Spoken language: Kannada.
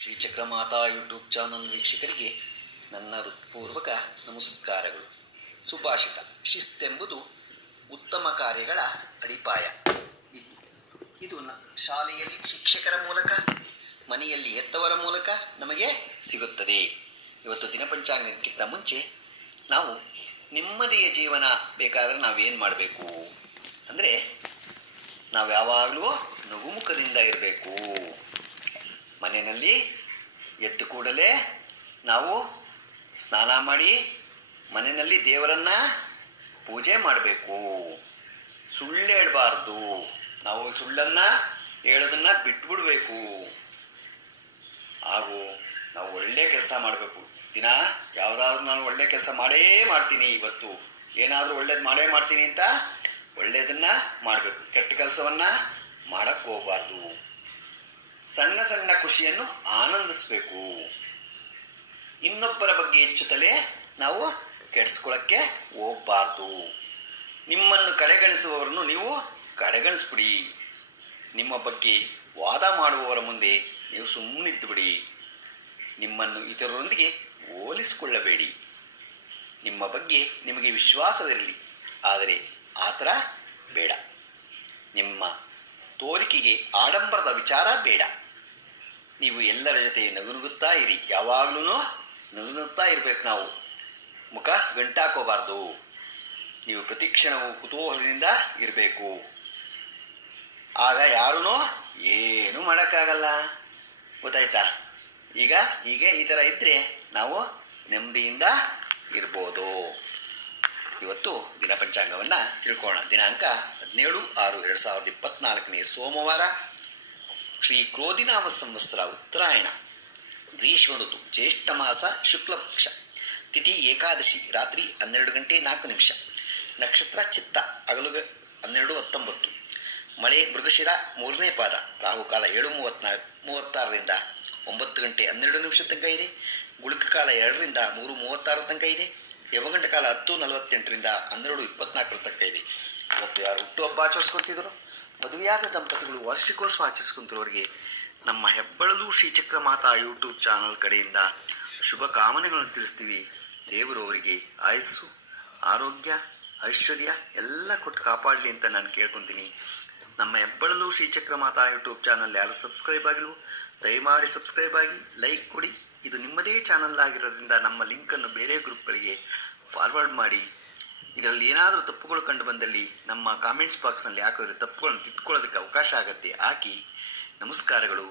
ಶ್ರೀಚಕ್ರಮಾತಾ ಯೂಟ್ಯೂಬ್ ಚಾನಲ್ ವೀಕ್ಷಕರಿಗೆ ನನ್ನ ಹೃತ್ಪೂರ್ವಕ ನಮಸ್ಕಾರಗಳು. ಸುಭಾಷಿತ: ಶಿಸ್ತೆಂಬುದು ಉತ್ತಮ ಕಾರ್ಯಗಳ ಅಡಿಪಾಯ. ಇದು ಶಾಲೆಯಲ್ಲಿ ಶಿಕ್ಷಕರ ಮೂಲಕ, ಮನೆಯಲ್ಲಿ ಹೆತ್ತವರ ಮೂಲಕ ನಮಗೆ ಸಿಗುತ್ತದೆ. ಇವತ್ತು ದಿನಪಂಚಾಂಗಕ್ಕಿಂತ ಮುಂಚೆ ನಾವು ನೆಮ್ಮದಿಯ ಜೀವನ ಬೇಕಾದರೆ ನಾವೇನು ಮಾಡಬೇಕು ಅಂದರೆ, ನಾವು ಯಾವಾಗಲೂ ನಗುಮುಖದಿಂದ ಇರಬೇಕು. ಮನೆಯಲ್ಲಿ ಎದ್ದು ಕೂಡಲೇ ನಾವು ಸ್ನಾನ ಮಾಡಿ ಮನೆಯಲ್ಲಿ ದೇವರನ್ನು ಪೂಜೆ ಮಾಡಬೇಕು. ಸುಳ್ಳು ಹೇಳಬಾರ್ದು. ನಾವು ಸುಳ್ಳನ್ನು ಹೇಳೋದನ್ನು ಬಿಟ್ಬಿಡಬೇಕು. ಹಾಗೂ ನಾವು ಒಳ್ಳೆಯ ಕೆಲಸ ಮಾಡಬೇಕು. ದಿನ ಯಾವುದಾದ್ರೂ ನಾನು ಒಳ್ಳೆಯ ಕೆಲಸ ಮಾಡ್ತೀನಿ, ಇವತ್ತು ಏನಾದರೂ ಒಳ್ಳೇದು ಮಾಡ್ತೀನಿ ಅಂತ ಒಳ್ಳೆಯದನ್ನು ಮಾಡಬೇಕು. ಕೆಟ್ಟ ಕೆಲಸವನ್ನು ಮಾಡೋಕ್ಕೆ ಹೋಗಬಾರ್ದು. ಸಣ್ಣ ಸಣ್ಣ ಖುಷಿಯನ್ನು ಆನಂದಿಸಬೇಕು. ಇನ್ನೊಬ್ಬರ ಬಗ್ಗೆ ಹೆಚ್ಚುತ್ತಲೇ ನಾವು ಕೆಡಿಸ್ಕೊಳ್ಳೋಕ್ಕೆ ಹೋಗಬಾರ್ದು. ನಿಮ್ಮನ್ನು ಕಡೆಗಣಿಸುವವರನ್ನು ನೀವು ಕಡೆಗಣಿಸ್ಬಿಡಿ. ನಿಮ್ಮ ಬಗ್ಗೆ ವಾದ ಮಾಡುವವರ ಮುಂದೆ ನೀವು ಸುಮ್ಮನಿದ್ದು ಬಿಡಿ. ನಿಮ್ಮನ್ನು ಇತರರೊಂದಿಗೆ ಹೋಲಿಸಿಕೊಳ್ಳಬೇಡಿ. ನಿಮ್ಮ ಬಗ್ಗೆ ನಿಮಗೆ ವಿಶ್ವಾಸವಿರಲಿ, ಆದರೆ ಆ ಥರ ಬೇಡ. ನಿಮ್ಮ ತೋರಿಕೆಗೆ ಆಡಂಬರದ ವಿಚಾರ ಬೇಡ. ನೀವು ಎಲ್ಲರ ಜೊತೆ ನಗುನುಗುತ್ತಾ ಇರಿ. ಯಾವಾಗಲೂ ನಗುನುಗ್ತಾ ಇರಬೇಕು. ನಾವು ಮುಖ ಗಂಟಾಕೋಬಾರ್ದು. ನೀವು ಪ್ರತಿ ಕ್ಷಣವೂ ಕುತೂಹಲದಿಂದ ಇರಬೇಕು. ಆಗ ಯಾರೂ ಏನೂ ಮಾಡೋಕ್ಕಾಗಲ್ಲ. ಗೊತ್ತಾಯ್ತಾ? ಹೀಗೆ ಈ ಥರ ಇದ್ದರೆ ನಾವು ನೆಮ್ಮದಿಯಿಂದ ಇರ್ಬೋದು. ಇವತ್ತು ದಿನಪಂಚಾಂಗವನ್ನು ತಿಳ್ಕೊಳ್ಳೋಣ. ದಿನಾಂಕ 17/6/2024 ಸೋಮವಾರ. ಶ್ರೀ ಕ್ರೋಧಿನಾಮ ಸಂವತ್ಸರ, ಉತ್ತರಾಯಣ, ಗ್ರೀಷ್ಮ ಋತು, ಜ್ಯೇಷ್ಠ ಮಾಸ, ಶುಕ್ಲಪಕ್ಷ, ತಿಥಿ ಏಕಾದಶಿ, ರಾತ್ರಿ 12:04. ನಕ್ಷತ್ರ ಚಿತ್ತ, ಹಗಲು 12:19. ಮಳೆ ಮೃಗಶಿರ 3ನೇ ಪಾದ. ರಾಹುಕಾಲ 7:36ರಿಂದ 9:12 ತನಕ ಇದೆ. ಗುಳಿಕ ಕಾಲ 2ರಿಂದ 3:36 ತನಕ ಇದೆ. ಯಮಗಂಟ ಕಾಲ 10:48ರಿಂದ 12:24 ತನಕ ಇದೆ. ಇವತ್ತು ಯಾರು ಹುಟ್ಟುಹಬ್ಬ ಆಚರಿಸ್ಕೊತಿದ್ರು, ಮದುವೆಯಾದ ದಂಪತಿಗಳು ವಾರ್ಷಿಕೋತ್ಸವ ಆಚರಿಸ್ಕೊಂತಿರೋರಿಗೆ ನಮ್ಮ ಹೆಬ್ಬಳಲು ಶ್ರೀಚಕ್ರ ಮಾತಾ ಯೂಟ್ಯೂಬ್ ಚಾನಲ್ ಕಡೆಯಿಂದ ಶುಭ ಕಾಮನೆಗಳನ್ನು ತಿಳಿಸ್ತೀವಿ. ದೇವರು ಅವರಿಗೆ ಆಯಸ್ಸು, ಆರೋಗ್ಯ, ಐಶ್ವರ್ಯ ಎಲ್ಲ ಕೊಟ್ಟು ಕಾಪಾಡಲಿ ಅಂತ ನಾನು ಕೇಳ್ಕೊತೀನಿ. ನಮ್ಮ ಹೆಬ್ಬಳಲು ಶ್ರೀಚಕ್ರ ಮಾತಾ ಯೂಟ್ಯೂಬ್ ಚಾನಲ್ ಯಾರು ಸಬ್ಸ್ಕ್ರೈಬ್ ಆಗಿಲ್ವೋ ದಯಮಾಡಿ ಸಬ್ಸ್ಕ್ರೈಬ್ ಆಗಿ, ಲೈಕ್ ಕೊಡಿ. ಇದು ನಿಮ್ಮದೇ ಚಾನಲ್ ಆಗಿರೋದ್ರಿಂದ ನಮ್ಮ ಲಿಂಕನ್ನು ಬೇರೆ ಗ್ರೂಪ್ಗಳಿಗೆ ಫಾರ್ವರ್ಡ್ ಮಾಡಿ. ಇದರಲ್ಲಿ ಏನಾದರೂ ತಪ್ಪುಗಳು ಕಂಡು ಬಂದಲ್ಲಿ ನಮ್ಮ ಕಾಮೆಂಟ್ಸ್ ಬಾಕ್ಸ್ನಲ್ಲಿ ಹಾಕಿದ್ರೆ ತಪ್ಪುಗಳನ್ನು ತಿದ್ದುಕೊಳ್ಳೋದಕ್ಕೆ ಅವಕಾಶ ಆಗುತ್ತೆ. ಹಾಕಿ. ನಮಸ್ಕಾರಗಳು.